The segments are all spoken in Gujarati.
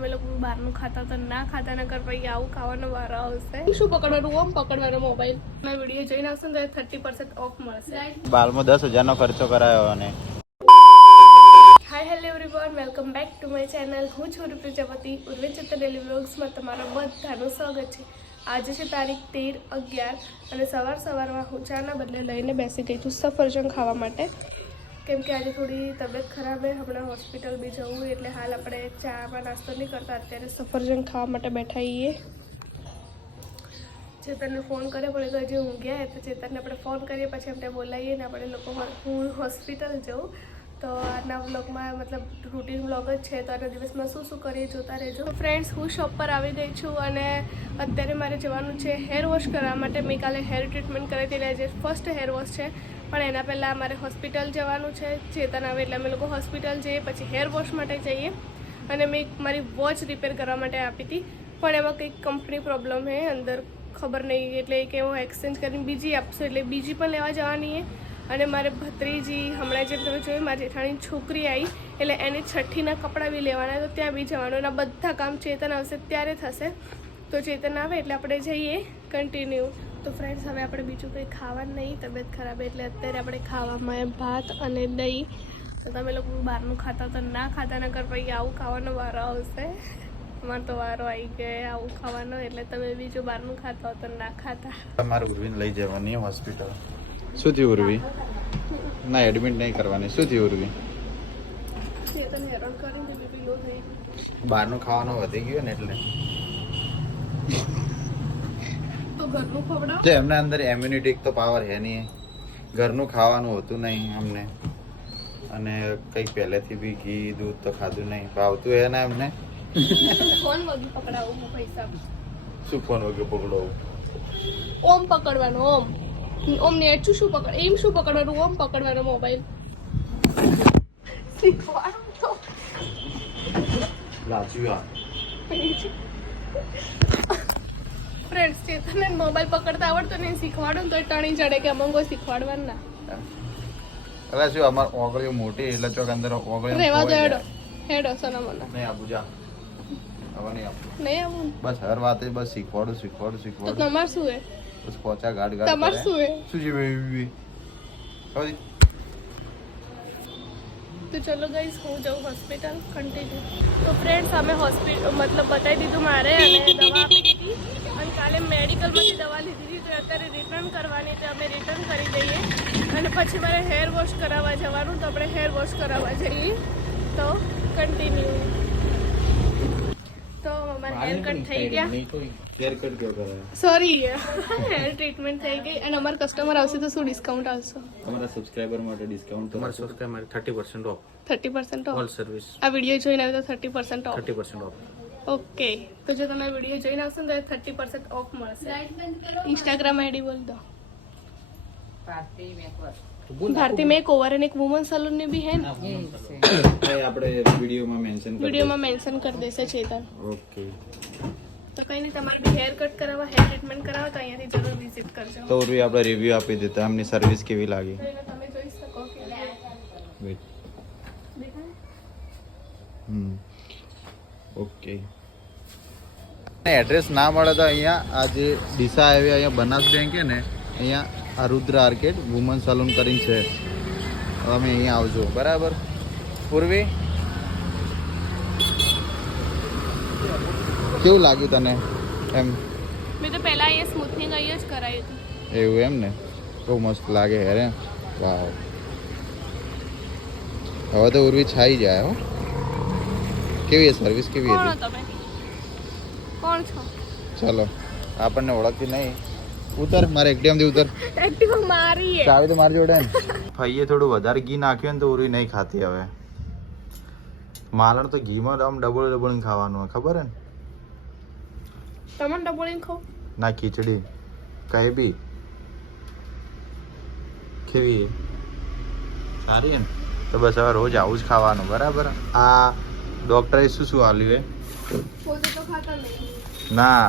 અમે લોકો બહારનું ખાતા તો ના ખાતા ન કર પછી આવું ખાવાનો વારો આવશે. શું પકડવાનું? ઓમ પકડવાનો મોબાઈલ. મેં વિડીયો જોઈને આવશે ને તો 30% ઓફ મળશે. બાલમાં 10,000 નો ખર્ચો કરાયો અને hi hello everyone, welcome back to my channel. હું છું ઉર્વી પ્રજાપતિ. ઉર્વી ચિત્ર ડેલી વ્લોગ્સમાં તમારા બધાનું સ્વાગત છે. આજે છે તારીખ 13/11 અને સવારમાં હું ચાના બદલે લઈને બેસી ગઈ છું સફરજન ખાવા માટે, કેમ કે આજે થોડી તબિયત ખરાબ છે. હમણાં હોસ્પિટલ બી જવું એટલે હાલ આપણે ચામાં નાસ્તો નહીં કરતા, અત્યારે સફરજન ખાવા માટે બેઠા છીએ. ચેતનને ફોન કર્યો પણ તો હજી ઊંઘ્યા તો ચેતનને આપણે ફોન કરીએ પછી અમને બોલાવીએ ને આપણે લોકો હું હોસ્પિટલ જાઉં. તો આજના વ્લોગમાં મતલબ રૂટીન વ્લોગ જ છે, તો આજના દિવસમાં શું શું કરીએ જોતા રહેજો. ફ્રેન્ડ્સ, હું શોપ પર આવી ગઈ છું અને અત્યારે મારે જવાનું છે હેર વોશ કરવા માટે. મેં કાલે હેર ટ્રીટમેન્ટ કરી હતી, આજે ફર્સ્ટ હેર વોશ છે, પણ એના પહેલાં મારે હોસ્પિટલ જવાનું છે. ચેતન આવે એટલે અમે લોકો હોસ્પિટલ જઈએ, પછી હેર વોશ માટે જઈએ. અને મેં મારી વોચ રિપેર કરવા માટે આપી હતી, પણ એમાં કંઈક કંપની પ્રોબ્લેમ છે અંદર, ખબર નહીં, એટલે કે હું એક્સચેન્જ કરીને બીજી આપશે, એટલે બીજી પણ લેવા જવાની છે. અને મારે ભત્રીજી હમણાં જેમ તમે જોયું મારી જેઠાણીની છોકરી આવી એટલે એની છઠ્ઠીના કપડાં બી લેવાના, તો ત્યાં બી જવાનું. એના બધા કામ ચેતન આવશે ત્યારે થશે, તો ચેતન આવે એટલે આપણે જઈએ કન્ટિન્યુ. તો ફ્રેન્ડ્સ, હવે આપણે બીજું કંઈ ખાવાનું નહીં, તબિયત ખરાબ એટલે અત્યારે આપણે ખાવામાં ભાત અને દહીં. તો તમે લોકો બહારનું ખાતા તો ના ખાતા ન કર પછી આવું ખાવાનો વારો આવશે. અમારે તો વારો આવી ગયો આવું ખાવાનો, એટલે તમે બીજું બહારનું ખાતા હો તો ના ખાતા. તમારે ઉર્વીને લઈ જવાની હોસ્પિટલ. શું થયું ઉર્વી? ના, એડમિટ નહીં કરવાની. શું થયું ઉર્વી? બહારનું ખાવાનું વધી ગયું ને એટલે તો ઘરનું ખવડાવ. તો એમના અંદર ઇમ્યુનિટી તો પાવર હે નહીં, ઘરનું ખાવાનું હોતું નહીં અમને, અને કંઈક પહેલેથી બી ઘી દૂધ તો ખાધું નહીં, ભાવતું હે ને એમને. ફોન વગી પકડાવું પૈસા. શું ફોન વગર પકડો? ઓમ પકડવાનો. ઓમ ને એચું શું પકડ, એમ શું પકડવાનું? ઓમ પકડવાનો મોબાઈલ. શીખવાડું તો લાચ્યું ફ્રેન્ડ્સ, ચેતનને મોબાઈલ પકડતા આવડતો નહીં, શીખવાડું તો ટણી ચડે કે અમંગો શીખવાડવાનું ના. હવે શું અમાર ઓગળીઓ મોટી એટલે ચોક અંદર ઓગળીઓ રેવા દો. હેડો સોના મના નહીં આપું, જા હવે નહીં આપું. નહીં આવું બસ હર વાતે બસ શીખવાડું. તો તમારે શું હે? બસ પોચા ગાડ તમારે શું હે? શું છે બેબી? હવે તો ચલો ગાઈસ, હું જાઉં હોસ્પિટલ કન્ટિન્યુ. તો ફ્રેન્ડ્સ, અમે હોસ્પિટલ મતલબ બતાવી દીધું મારે અને દવા આપી દીધી, અને કાલે મેડિકલમાંથી દવા લીધી હતી, તો અત્યારે રિટર્ન કરવાની, તો અમે રિટર્ન કરી દઈએ અને પછી મારે હેર વોશ કરાવવા જવાનું, તો આપણે હેર વોશ કરાવવા જઈએ. તો કન્ટિન્યુ. તો અમારા હેર કટ થઈ ગયા, હેર કટ ક્યો કરે? સોરી હેર ટ્રીટમેન્ટ થઈ ગઈ, અને અમારા કસ્ટમર આવશે તો શું ડિસ્કાઉન્ટ આવશે? તમારા સબસ્ક્રાઇબર માટે ડિસ્કાઉન્ટ, તમારા subscriber 30% of, 30% all of. Service. આ વિડીયો જોઈને આવે તો 30% ઓફ. 30% ઓફ. ઓકે, તો જો તમે વિડીયો જોઈને આવશો ને તો 30% ઓફ મળશે. ઇન્સ્ટાગ્રામ આઈડી બોલ દો. ભારતી મેક ઓવર અને એક વુમન સલૂન ની બી હે ને, આપણે વિડીયોમાં મેન્શન કરી વિડીયોમાં મેન્શન કરી દેશે ચેતન. ઓકે. તો કઈ નહીં, તમારે બી હેર કટ કરાવવા, હેર ટ્રીટમેન્ટ કરાવવા તો અહીંયાથી જરૂર વિઝિટ કરજો. તો ઉર્વી આપણે રિવ્યુ આપી દેતા એમની સર્વિસ કેવી લાગી. તો એને તમે જોઈ શકો કે વેટ. ઓકે. એડ્રેસ ના મળે તો અહીંયા આ જે ડીસા હાઈવે અહીંયા બનાસ બેંક છે ને, અહીંયા આ રુદ્ર આર્કેડ વુમન સલૂન કરીને છે, તમે અહીંયા આવજો. બરાબર પૂર્વી? કેવું લાગ્યું તને એમ? મેં તો પહેલા અહીંયા સ્મૂથનિંગ અહીંયા જ કરાયું હતું. એવું એમ ને? બહુ મસ્ત લાગે હેરે. વાવ. હવે તો ઉર્વી છાઈ જાય. હો, કેવી સર્વિસ કેવી કોણ હતી? તમે? કોણ છો? ચલો, આપણને ઓળખતી નહીં. ઉતર, મારે એક્ટિવામાંથી ઉતર. એક્ટિવા મારી હે. ચાવી તો મારી જોડે ને. ભાઈએ થોડું વધારે ઘી નાખ્યું ને તો ઉર્વી નહીં ખાતી હવે. મારણ તો ઘીમાં આમ ડબલ ખાવાનું હોય, ખબર હે ને? તમને ડબોળીને ખાવ? ના, ખીચડી કઈ બી કેવી સારી હે ને? તો બસ હવે રોજ આવું જ ખાવાનું. બરાબર. આ ડોક્ટરે શું આલ્યું હે? પોતે તો ખાતા નહીં. ના,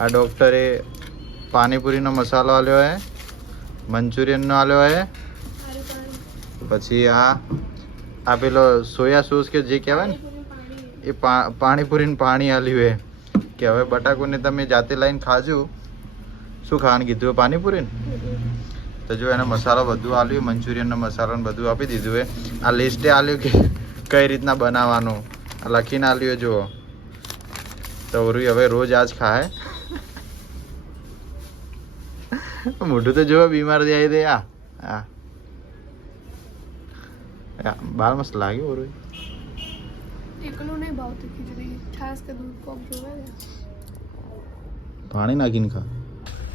આ ડોક્ટરે પાણીપુરીનો મસાલો આલ્યો હે, મંચુરિયનનો આલ્યો હે, પછી આ પેલો સોયા સોસ કે જે કહેવાય ને એ પાણીપુરીને પાણી આલ્યું એ કે હવે બટાકુને તમે જાતે લઈને ખાજો. શું ખાવાનું કીધું પાણીપુરીને? તો જો એને મસાલો બધું આલ્યું, મંચુરિયનનો મસાલો ને બધું આપી દીધું. આ લિસ્ટે આલ્યું કે કઈ રીતના બનાવવાનું આ લખીને આલ્યું. જુઓ તો ઉર્વી હવે રોજ આજ ખાય. મોઢું તો જો બીમાર થઈ દે. આ બાર મસ્ત લાગ્યું ઉર્વી. એકલું નહીં ભાવતું ખીચડી, છાશ કે દૂધ કોક જોવે ને. પાણી નાખીને ખા.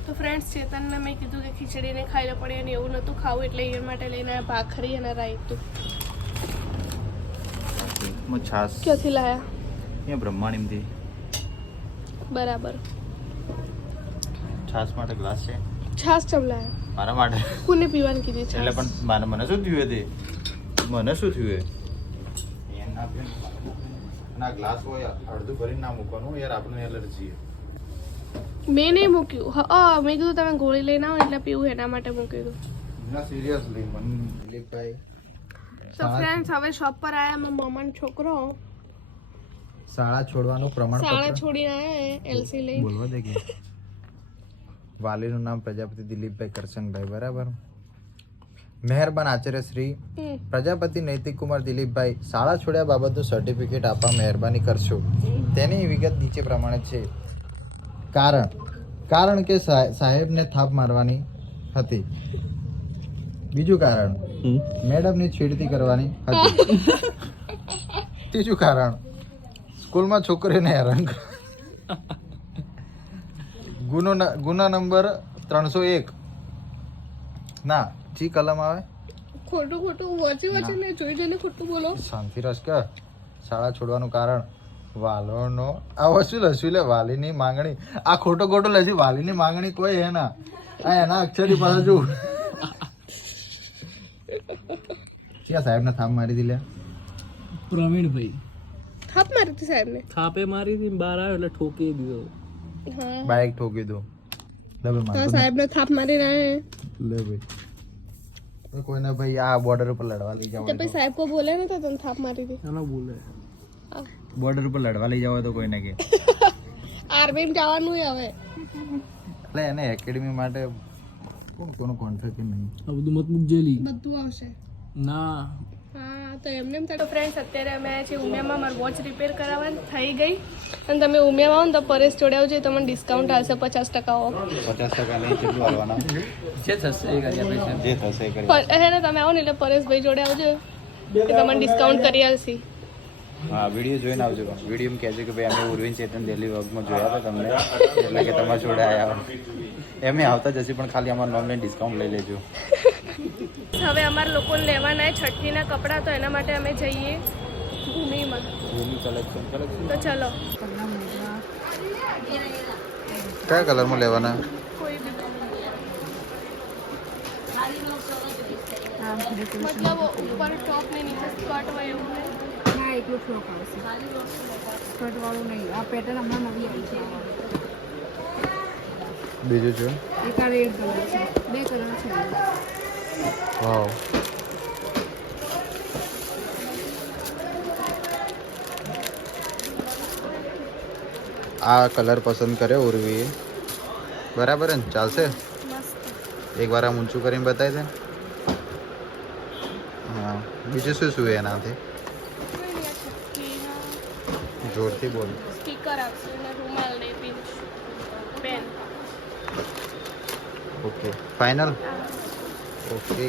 તો ફ્રેન્ડ્સ, ચેતનને મેં કીધું કે ખીચડીને ખાઈ લે પડે અને એવું નહોતું ખાવું એટલે એ માટે લઈને ભાખરી અને રાયતું. છાશ ક્યાંથી લાયા? અહીંયા બ્રહ્માણીમથી. બરાબર. છાશ માટે ગ્લાસ છે. છાશ ચમ લાયા? મારા માટે. કોને પીવાની કીધી છે? એટલે પણ મને શું થયું તે? મને શું થયું? ના ગ્લાસ હોય અડધું ભરીને ના મૂકવાનું યાર, આપણને એલર્જી. મેં નહીં મૂક્યું. હા, મેં કીધું તમે ગોળી લઈને આવો એટલે પીવું એના માટે મૂકી દઉં. ના સિરિયસલી મને દિલીપભાઈ. તો ફ્રેન્ડ્સ, હવે શોપ પર આયા મારા મામાનો છોકરો. શાળા છોડવાનું પ્રમાણપત્ર શાળા છોડીને આયા એલસી લઈ. બોલવા દે કે વાલીનું નામ પ્રજાપતિ દિલીપભાઈ કરશનભાઈ. બરાબર. મહેરબાન આચાર્ય શ્રી પ્રજાપતિ નૈતિક કુમાર દિલીપભાઈ શાળા છોડ્યા બાબતનું સર્ટિફિકેટ આપવા મહેરબાની કરશો. તેની વિગત નીચે પ્રમાણે છે. કારણ કે સાહેબને થાપ મારવાની હતી. બીજું કારણ મેડમની છેડતી કરવાની હતી. ત્રીજું કારણ સ્કૂલમાં છોકરીને હેરાન. ગુના નંબર 301 ના જી કલમ આવે. ખોટું વાંચી જોઈ જોઈને ખોટું બોલો. શાંતિ રસ કર. શાળા છોડવાનું કારણ વાલોનો આ વસ્તુ લસ્યું લે વાલીની માંગણી. આ ખોટો લસ્યું વાલીની માંગણી કોઈ હે ના. આ એના અક્ષરી પાસે જો ક્યાં સાહેબને થાપ મારી દી લે. પ્રવીણભાઈ થાપ મારી હતી સાહેબને. થાપે મારી હતી, બહાર આવ્યો એટલે ઠોકી દીધો. હા, બાઈક ઠોકી દો. લે ભાઈ સાહેબને થાપ મારી રહ્યા. લે ભાઈ કોઈને ભાઈ આ બોર્ડર ઉપર લડવા લઈ જાવ તો પછી સાહેબ કો બોલે ને તો તને થાપ મારી હતી. ચાલો બોલે બોર્ડર ઉપર લડવા લઈ જાવ તો કોઈને કે આર્મી જવાનું હવે. એટલે એને એકેડમી માટે કોનો કોન્ટ્રાક્ટ નહીં. આ બધું મત મૂક જેલી બધું આવશે. ના હા, તો એમને એમ થાય. ફ્રેન્ડ્સ, અત્યારે અમે આવ્યા છીએ ઉમિયામાં. મારી વોચ રિપેર કરાવવાની થઈ ગઈ અને તમે ઉમિયામાં આવો ને તો પરેશ જોડે આવજો, તમને ડિસ્કાઉન્ટ આવશે 50% ઓફ. 50% નહીં કેટલું આવવાના જે થશે એ કર્યા પૈસા જે થશે એ કરી. હે ને, તમે આવો ને એટલે પરેશભાઈ જોડે આવજો કે તમને ડિસ્કાઉન્ટ કરી આવશે. હા, વિડીયો જોઈને આવજો. વિડીયો કહેજો કે ભાઈ અમે ઉર્વિન ચેતન દિલ્હી વર્ગમાં જોયા હતા તમને, એટલે કે તમારા જોડે આવ્યા. એમને આવતા જશે પણ ખાલી અમારું નામ લઈને ડિસ્કાઉન્ટ લઈ લેજો. હવે અમારા લોકોને લેવાના છઠ્ઠીના કપડાં, તો એના માટે અમે જઈએ ભૂમિમાં. ભૂમિ કલેક્શન તો ચલો. કયા કલરમાં લેવાના? કોઈ બી મતલબ ઉપર ટોપ ને નીચે સ્કર્ટ હોય એવું ને. ના, એકલો ફ્રોક આવશે. સ્કર્ટ વાળું નહીં. આ પેટર્ન હમણાં નવી આવી છે. બીજું છે એક આ રેડ કલર છે. 2 કલર છે. વાવ. આ કલર પસંદ કર્યો ઉર્વીએ. બરાબર ને? ચાલશે? એકવાર આમ ઊંચું કરીને બતાવી દે. હા, બીજું શું શું એનાથી? જોરથી બોલ. સ્ટીકર આપશે ને રૂમાલ ને પેન. Okay, final. ઓકે,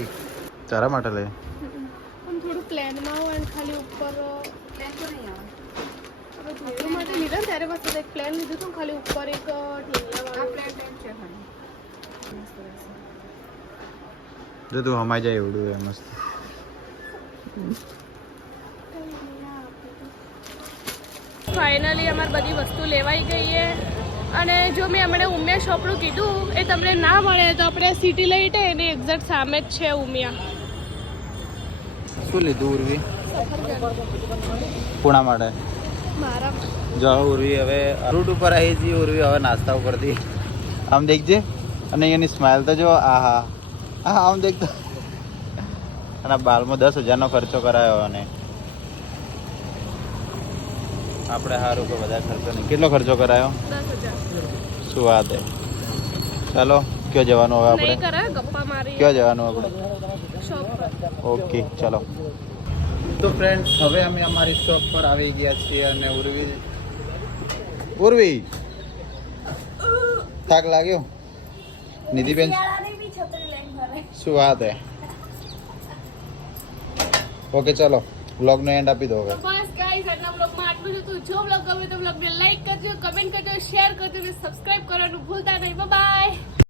તારા માટે લે. પણ થોડું પ્લેનમાં હોય અને ખાલી ઉપર પ્લેન તો નહીં આવે. ધોવા માટે લીધા ને ત્યારે પાસે એક પ્લેન લીધું હતું, ખાલી ઉપર એક ઢીંગલા આ પ્લેન છે ખાલી. મસ્ત રહેશે. જો તું હમાઈ જાય એવડું એ મસ્ત. ફાઇનલી અમારી બધી વસ્તુ લેવાઈ ગઈ છે અને જો મેં હમણાં ઉમિયા શોપનું કીધું એ તમને ના મળે તો આપણે સિટી લાઇટ એની એક્ઝેક્ટ સામે જ છે ઉમિયા. શું લીધું ઉર્વી? પૂણા માટે મારા જો ઉર્વી હવે રૂટ ઉપર આવી જઈએ. ઉર્વી હવે નાસ્તા ઉપરથી આમ દેખજે અને એની સ્માઇલ તો જો. આહા હા, આમ દેખતો. અને બાલમાં 10,000નો ખર્ચો કરાયો અને આપણે સારું કે વધારે ખર્ચો નહીં. કેટલો ખર્ચો કરાયો? 10,000. શું વાત હે. ચાલો ક્યાં જવાનું હવે આપણે? નહીં કરે ગપ્પા મારી ક્યાં જવાનું આપણે? શોપ પર. ઓકે ચાલો. તો ફ્રેન્ડ્સ હવે અમે અમારી શોપ પર આવી ગયા છીએ અને ઉર્વી થાક લાગ્યો? નિધિબેન શું વાત હે. ઓકે ચાલો વ્લોગનો એન્ડ આપી દો હવે. બસ ગાઈઝ આજના વ્લોગમાં આટલું જ હતું. જો વ્લોગ ગમે તો વ્લોગને લાઈક કરજો, કમેન્ટ કરજો, શેર કરજો અને સબસ્ક્રાઇબ કરવાનું ભૂલતા નહીં. Bye bye.